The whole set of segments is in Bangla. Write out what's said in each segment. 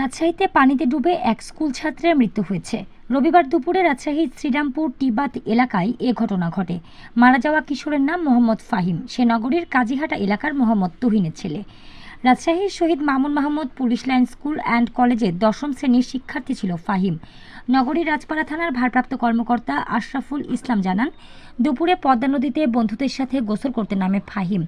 রাজশাহীতে পানিতে ডুবে এক স্কুল ছাত্রের মৃত্যু হয়েছে। রবিবার দুপুরে রাজশাহীর শ্রীরামপুর টিবাত এলাকায় এ ঘটনা ঘটে। মারা যাওয়া কিশোরের নাম মোহাম্মদ ফাহিম। সে নগরীর কাজীহাটা এলাকার মোহাম্মদ তুহিনের ছেলে। রাজশাহীর Shahid Mamun Mahmud police line school and কলেজের ১০ম শ্রেণীর শিক্ষার্থী ছিল ফাহিম। নগরীর রাজপাড়া থানার ভারপ্রাপ্ত কর্মকর্তা আশরাফুল ইসলাম জানান, দুপুরে পদ্মা নদীতে বন্ধুদের সাথে গোসল করতে নামে ফাহিম।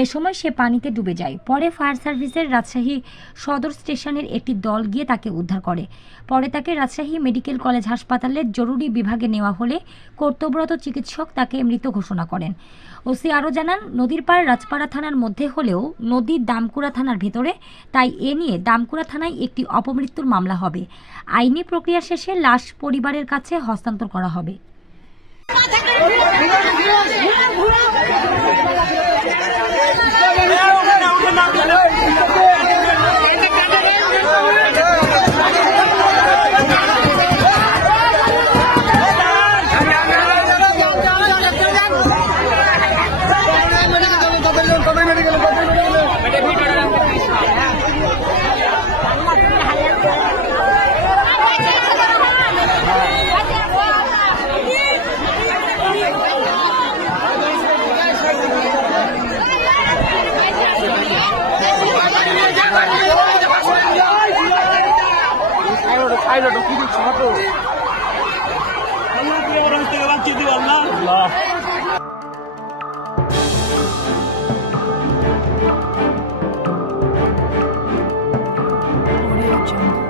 এ সময় সে পানিতে ডুবে যায়। পরে ফায়ার সার্ভিসের রাজশাহী সদর স্টেশনের একটি দল গিয়ে তাকে উদ্ধার করে। পরে তাকে রাজশাহী মেডিকেল কলেজ হাসপাতালের জরুরি বিভাগে নেওয়া হলে কর্তব্যরত চিকিৎসক তাকে মৃত ঘোষণা করেন। ওসি আরও জানান, নদীর পাড় রাজপাড়া থানার মধ্যে হলেও নদীর দামকুড়া থানার ভেতরে, তাই এ নিয়ে দামকুড়া থানায় একটি অপমৃত্যুর মামলা হবে। আইনি প্রক্রিয়া শেষে লাশ পরিবারের কাছে হস্তান্তর করা হবে। Audio Jungle.